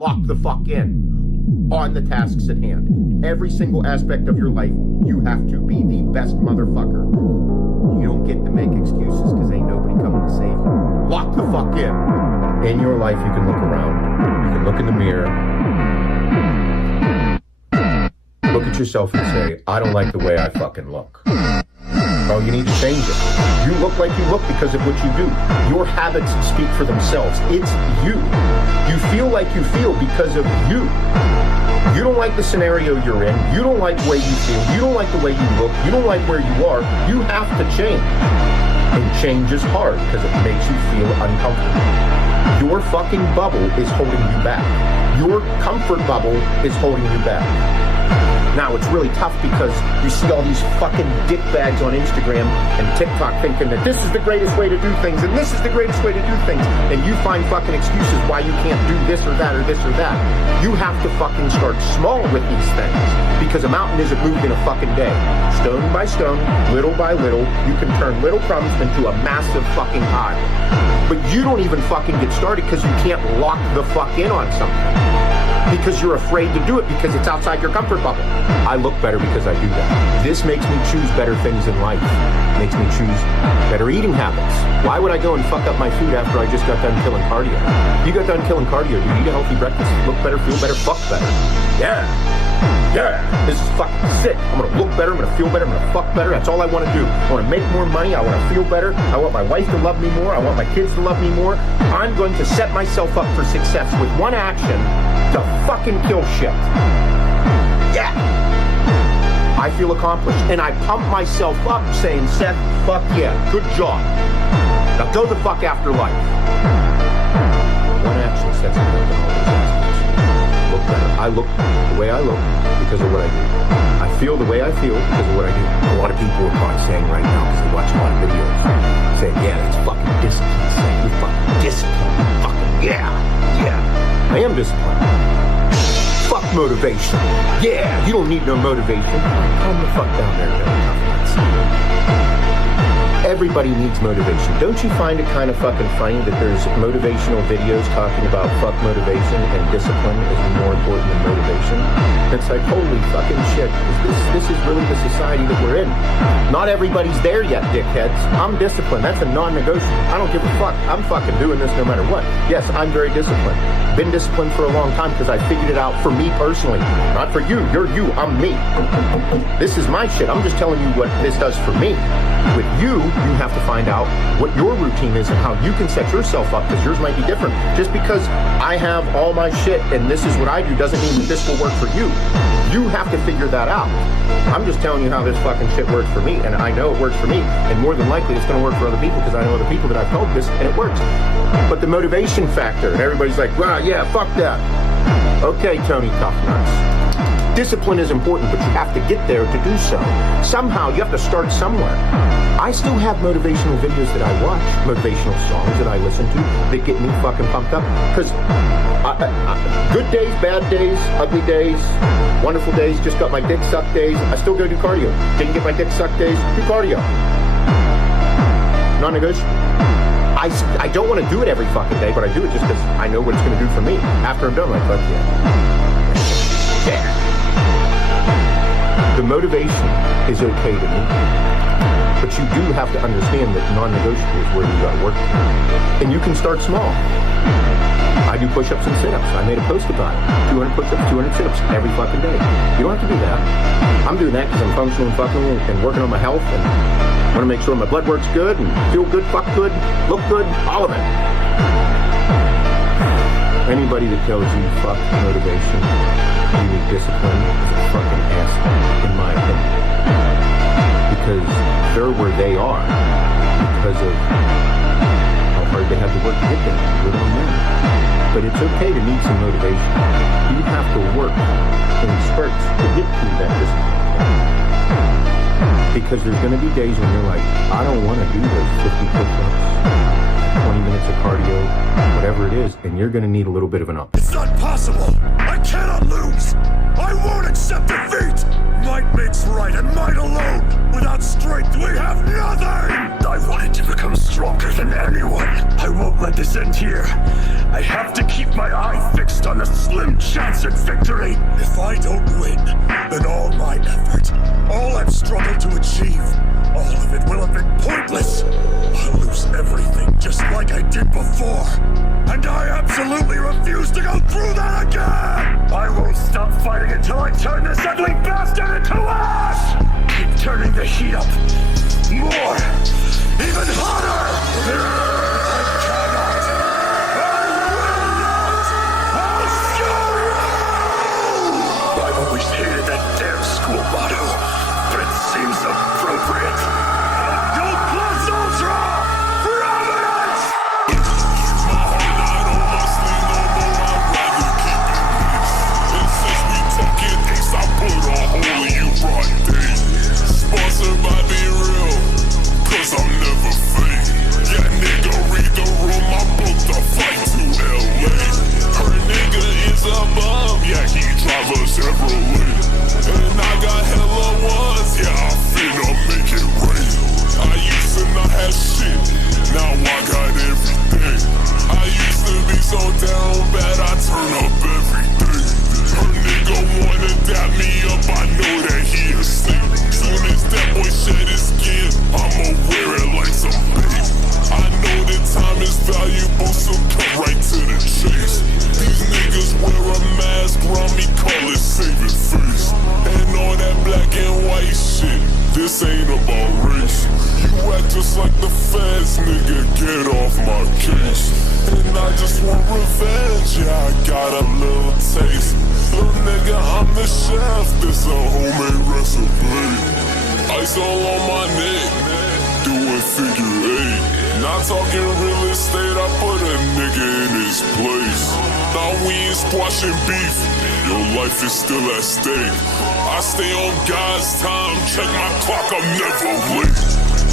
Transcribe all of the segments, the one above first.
Lock the fuck in on the tasks at hand. Every single aspect of your life, you have to be the best motherfucker. You don't get to make excuses because ain't nobody coming to save you. Lock the fuck in. In your life, you can look around. You can look in the mirror. Look at yourself and say, I don't like the way I fucking look. Oh, you need to change it. You look like you look because of what you do. Your habits speak for themselves. It's you. You feel like you feel because of you. You don't like the scenario you're in. You don't like the way you feel. You don't like the way you look. You don't like where you are. You have to change. And change is hard because it makes you feel uncomfortable. Your fucking bubble is holding you back. Your comfort bubble is holding you back. Now, it's really tough because you see all these fucking dickbags on Instagram and TikTok thinking that this is the greatest way to do things and this is the greatest way to do things. And you find fucking excuses why you can't do this or that or this or that. You have to fucking start small with these things because a mountain isn't moved in a fucking day. Stone by stone, little by little, you can turn little crumbs into a massive fucking pile. But you don't even fucking get started because you can't lock the fuck in on something. Because you're afraid to do it because it's outside your comfort bubble. I look better because I do that. This makes me choose better things in life. Makes me choose better eating habits. Why would I go and fuck up my food after I just got done killing cardio? You got done killing cardio, you eat a healthy breakfast, look better, feel better, fuck better. Yeah. This is fucking sick. I'm gonna look better, I'm gonna feel better, I'm gonna fuck better. That's all I wanna do. I wanna make more money, I wanna feel better, I want my wife to love me more, I want my kids to love me more. I'm going to set myself up for success with one action to fucking kill shit. Yeah. I feel accomplished. And I pump myself up saying, Seth, fuck yeah, good job. Now go the fuck after life. One action sets me up in all those aspects. Look better. I look the way I look because of what I do. I feel the way I feel because of what I do. A lot of people are probably saying right now, because they watch a lot of videos, saying, yeah, that's fucking discipline. Saying, you're fucking disciplined. Fucking yeah. I am disciplined. Fuck motivation. Yeah, you don't need no motivation. Calm the fuck down there, Everybody needs motivation. Don't you find it kind of fucking funny that there's motivational videos talking about fuck motivation and discipline is more important than motivation? It's like, holy fucking shit. This is really the society that we're in. Not everybody's there yet, dickheads. I'm disciplined. That's a non-negotiable. I don't give a fuck. I'm fucking doing this no matter what. Yes, I'm very disciplined. Been disciplined for a long time because I figured it out for me personally. Not for you. You're you. I'm me. This is my shit. I'm just telling you what this does for me. With you have to find out what your routine is and how you can set yourself up because yours might be different. Just because I have all my shit and this is what I do doesn't mean that this will work for you. You have to figure that out. I'm just telling you how this fucking shit works for me, and I know it works for me, and more than likely it's going to work for other people because I know other people that I've told this and it works. But the motivation factor, and everybody's like, wow, yeah, fuck that. Okay, Tony Tough Nuts. Discipline is important, but you have to get there to do so. Somehow, you have to start somewhere. I still have motivational videos that I watch, motivational songs that I listen to that get me fucking pumped up. Because good days, bad days, ugly days, wonderful days, just got my dick sucked days, I still go do cardio. Didn't get my dick sucked days, do cardio. Non-negotiable. I don't want to do it every fucking day, but I do it just because I know what it's going to do for me. After I'm done, I'm like, fuck yeah. Yeah. The motivation is okay to me, but you do have to understand that non-negotiable is where you gotta work. And you can start small. I do push-ups and sit-ups. I made a post about it. 200 push-ups, 200 sit-ups every fucking day. You don't have to do that. I'm doing that because I'm functional and fucking and working on my health and want to make sure my blood works good and feel good, fuck good, look good, all of it. Anybody that tells you fuck motivation, you need discipline, is a fucking asshole, in my opinion. Because they're where they are because of how hard they have to work to get there. Good on them. But it's okay to need some motivation. You have to work in spurts to get to that discipline. Because there's going to be days when you're like, I don't want to do those 50 push-ups, 20 minutes of cardio, whatever it is, and you're going to need a little bit of an up. It's not possible! I cannot lose! I won't accept defeat! Might makes right, and might alone! Without strength, we have nothing! I wanted to become stronger than anyone. I won't let this end here. I have to keep my eye fixed on a slim chance at victory. If I don't win, then all my effort, all I've struggled to achieve, all of it will have been pointless. I'll lose everything just like I did before. And I absolutely refuse to go through that again! I won't stop fighting until I turn this ugly bastard into ash! Keep turning the heat up. More! Even hotter! I cannot! I will not! I'll show you! I've always hated that damn school motto, but it seems appropriate. Go plus ultra! Providence! My heart not on my sleeve no more, I'd rather keep it peace. And since we talking ace, I put a hole in you right day. Sponsored by Be Real, cause I'm never fake. Yeah, nigga, read the room, I booked a flight to LA. Her nigga is a bum, yeah, he drive a Chevrolet. And I got hella ones, yeah, I finna make it rain. I used to not have shit, now I got everything. I used to be so down bad, I turn up every day. Her nigga wanna dap me up, I know that he a snake. Soon as that boy shed his skin, I'ma wear it like some bait. I know that time is valuable, so cut right to the chase. These niggas wear a mask, around me call it saving face. And all that black and white shit, this ain't about race. You act just like the feds, nigga, get off my case. And I just want revenge, yeah, I got a little taste. Little nigga, I'm the chef, this a homemade recipe. Ice all on my neck, doing figure eight. Not talking real estate, I put a nigga in his place. Now we ain't squashing beef, your life is still at stake. I stay on God's time, check my clock, I'm never late.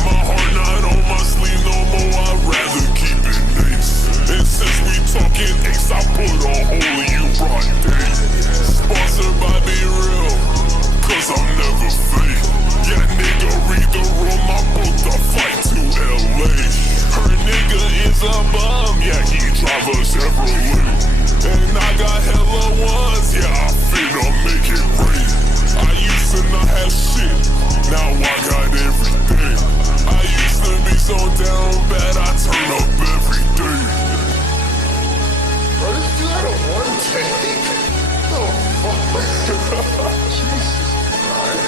My heart not on my sleeve no more, I'd rather keep it ace. And since we talking ace, I put a hole in you right day. Sponsored by Be Real, cause I'm never fake. Yeah, nigga, read the room, I booked a flight to LA. Her nigga is a bum, yeah, he drive a Chevrolet. And I got hella ones, yeah, I finna make it rain. I used to not have shit, now I got everything. I used to be so down bad, I turn up every day. Bro, this dude had a one take. Oh, fuck. Jesus Christ.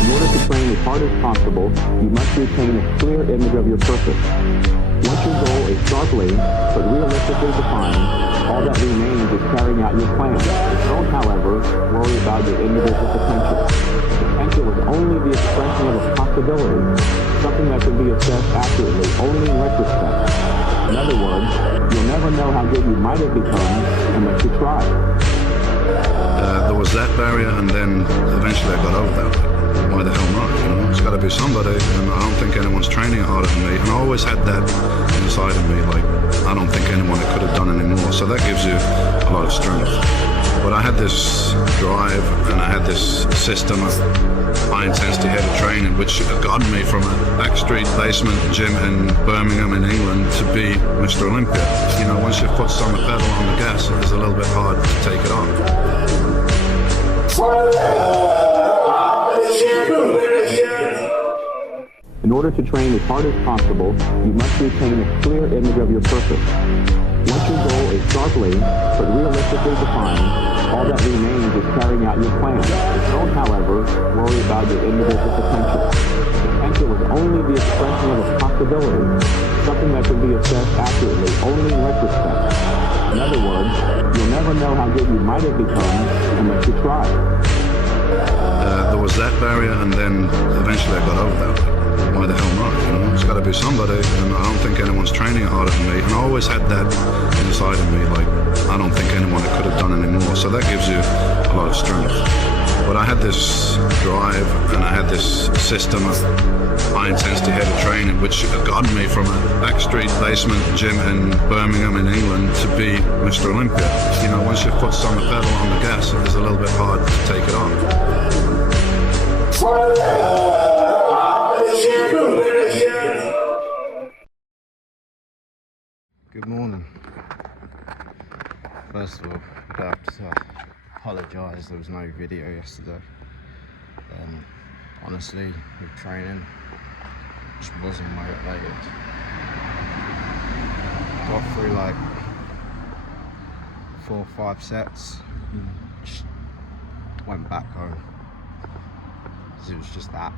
In order to train as hard as possible, you must retain a clear image of your purpose. Once your goal is sharply but realistically defined, all that remains is carrying out your plan. Don't, however, worry about your individual potential. Potential is only the expression of a possibility, something that can be assessed accurately only in retrospect. In other words, you'll never know how good you might have become unless you try. There was that barrier, and then eventually I got over that. Why the hell not? You know, it's got to be somebody, and I don't think anyone's training harder than me. And I always had that inside of me, like I don't think anyone could have done anymore. So that gives you a lot of strength. But I had this drive, and I had this system of high-intensity heavy training, which got me from a backstreet basement gym in Birmingham in England to be Mr. Olympia. You know, once your foot's on the pedal on the gas, it's a little bit hard to take it off. In order to train as hard as possible, you must retain a clear image of your purpose. Once your goal is sharply but realistically defined, all that remains is carrying out your plan. Don't, however, worry about your individual potential. Potential is only the expression of a possibility, something that can be assessed accurately only in retrospect. In other words, you'll never know how good you might have become unless you try. There was that barrier, and then eventually I got over that. Why the hell not? You know, it's got to be somebody, and I don't think anyone's training harder than me. And I always had that inside of me, like I don't think anyone could have done anymore. So that gives you a lot of strength. But I had this drive, and I had this system of high-intensity heavy training. training, which got me from a backstreet basement gym in Birmingham in England to be Mr. Olympia. You know, once you've put some pedal on the gas, it's a little bit hard to take it off. Good morning. First of all, I'd have to apologise there was no video yesterday. Honestly, with training, just wasn't motivated. Got through like 4 or 5 sets, and just went back home. It was just that.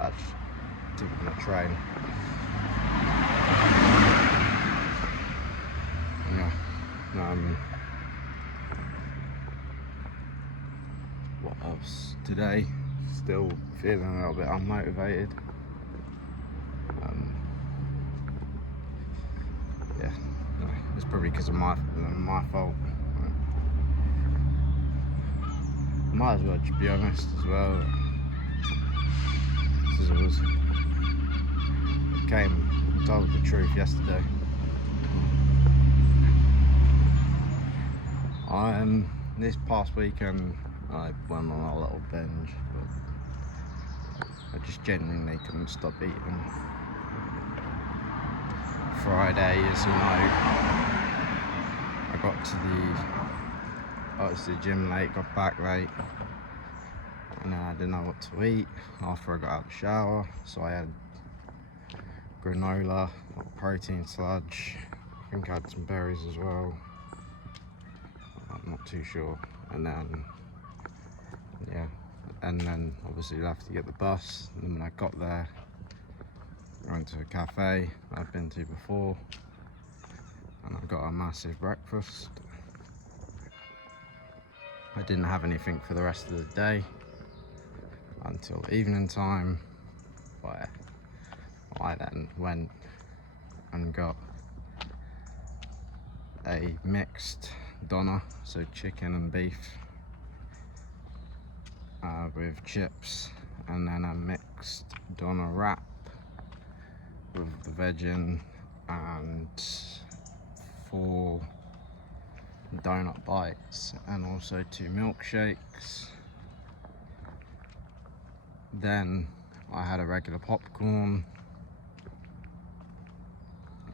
I just didn't want to train. Yeah. What else? Today, still feeling a little bit unmotivated. Yeah, no, it's probably because of my fault. Might as well just be honest as well. As it was, told the truth yesterday. This past weekend I went on a little binge, but I just genuinely couldn't stop eating. Friday, as you know, I got to the gym late, got back late, and then I didn't know what to eat after I got out of the shower, so I had granola, protein sludge, I think I had some berries as well, I'm not too sure, and then obviously you'll have to get the bus, and then when I got there, I went to a cafe I've been to before, and I got a massive breakfast. I didn't have anything for the rest of the day until evening time, where I then went and got a mixed doner, so chicken and beef with chips, and then a mixed doner wrap with the veg in, and 4 donut bites, and also 2 milkshakes. Then I had a regular popcorn,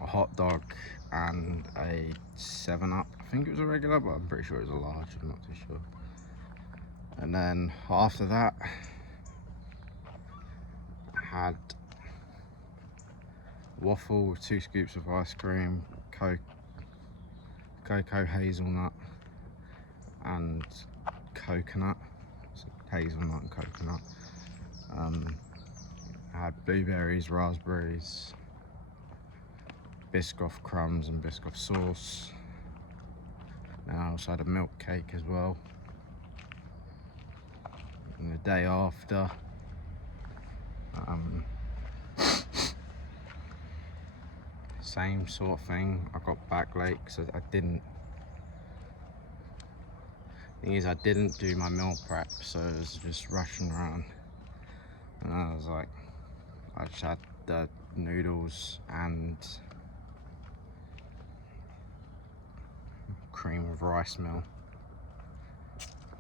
a hot dog, and a 7-Up. I think it was a regular, but I'm pretty sure it was a large, I'm not too sure. And then after that, I had waffle with 2 scoops of ice cream, cocoa hazelnut, and coconut, so hazelnut and coconut. I had blueberries, raspberries, Biscoff crumbs and Biscoff sauce. Then I also had a milk cake as well. And the day after, same sort of thing. I got back late because I didn't. Thing is, I didn't do my meal prep, so it was just rushing around. And I was like, I just had the noodles and cream of rice meal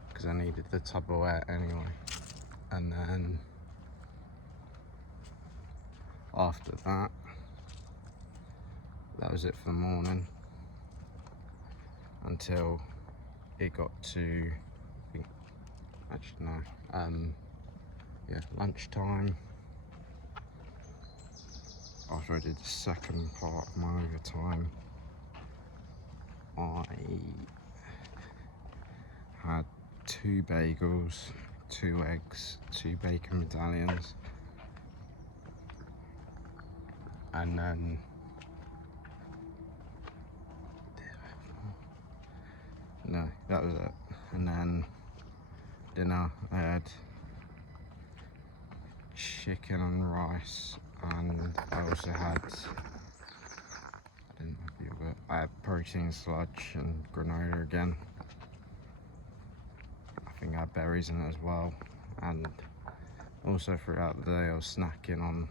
because I needed the Tupperware anyway. And then after that, that was it for the morning until it got to, lunchtime. After I did the second part of my overtime, I had 2 bagels, 2 eggs, 2 bacon medallions, and then no, that was it. And then dinner, I had chicken and rice, and I also had, I had protein sludge and granola again. I think I had berries in it as well, and also throughout the day I was snacking on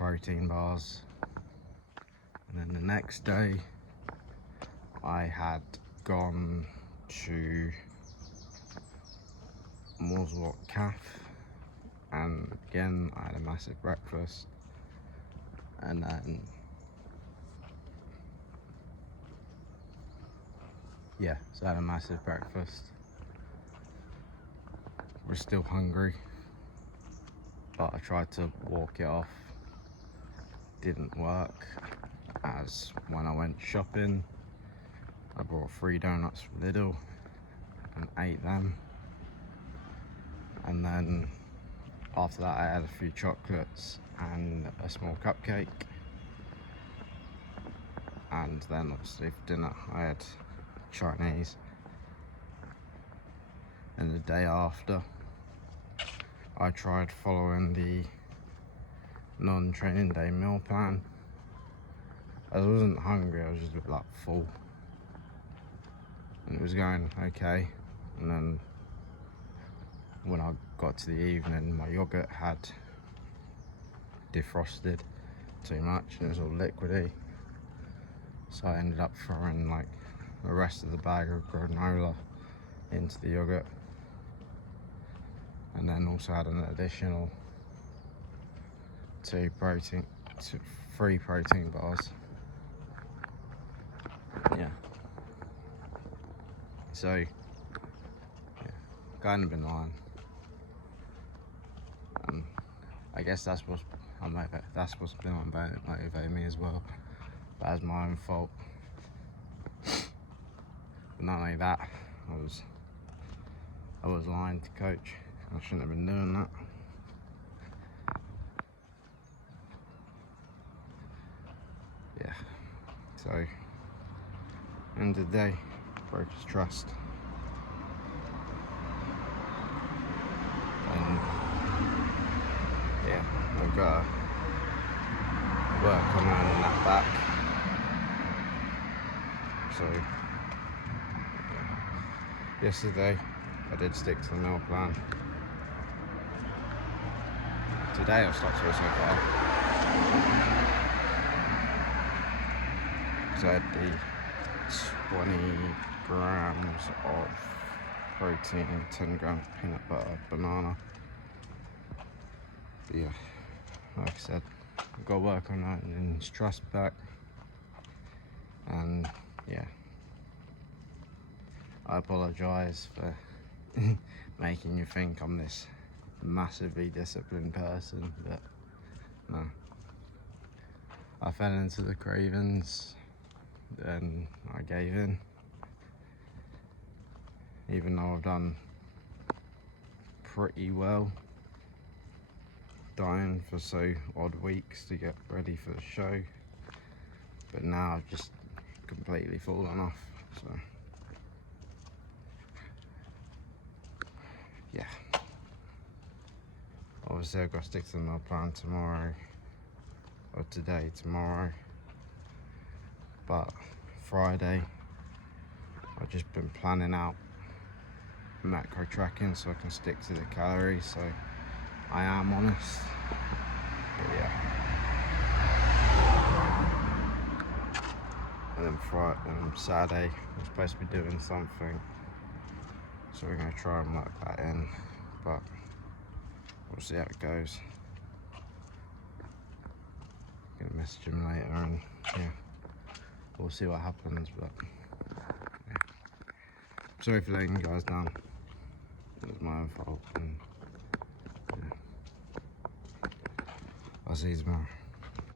protein bars. And then the next day, I had gone to Moorswalk Cafe, and again I had a massive breakfast, and then so I had a massive breakfast. We're still hungry, but I tried to walk it off. Didn't work, as when I went shopping I bought 3 donuts from Lidl and ate them, and then after that I had a few chocolates and a small cupcake, and then obviously for dinner I had Chinese. And the day after I tried following the non-training day meal plan. I wasn't hungry, I was just a bit like full, and it was going okay. And then when I got to the evening, my yogurt had defrosted too much and it was all liquidy, so I ended up throwing like the rest of the bag of granola into the yogurt, and then also had an additional 3 protein bars. So kind of been lying. I guess that's what's been motivating me as well, but that's my own fault. But not only that, I was lying to coach. I shouldn't have been doing that. So end of the day, broke his trust, and I've got to work on earning that back. So yesterday I did stick to the meal plan. Today I've stuck to it so far. So I had the 20 grams of protein, 10 grams of peanut butter, banana. But yeah, like I said, I've got to work on earning his trust back. And yeah, I apologise for making you think I'm this massively disciplined person, but no. I fell into the cravings, then I gave in. Even though I've done pretty well, dying for so odd weeks to get ready for the show, but now I've just completely fallen off. So yeah, obviously I've got to stick to my plan tomorrow, or today, tomorrow. But Friday, I've just been planning out macro tracking so I can stick to the calories, so I am honest. But yeah. And then Saturday, I'm supposed to be doing something, so we're going to try and work that in, but we'll see how it goes. I'm going to message him later, and yeah, we'll see what happens. But yeah. Sorry for letting you guys down. It was my own fault, and yeah. I'll see you tomorrow.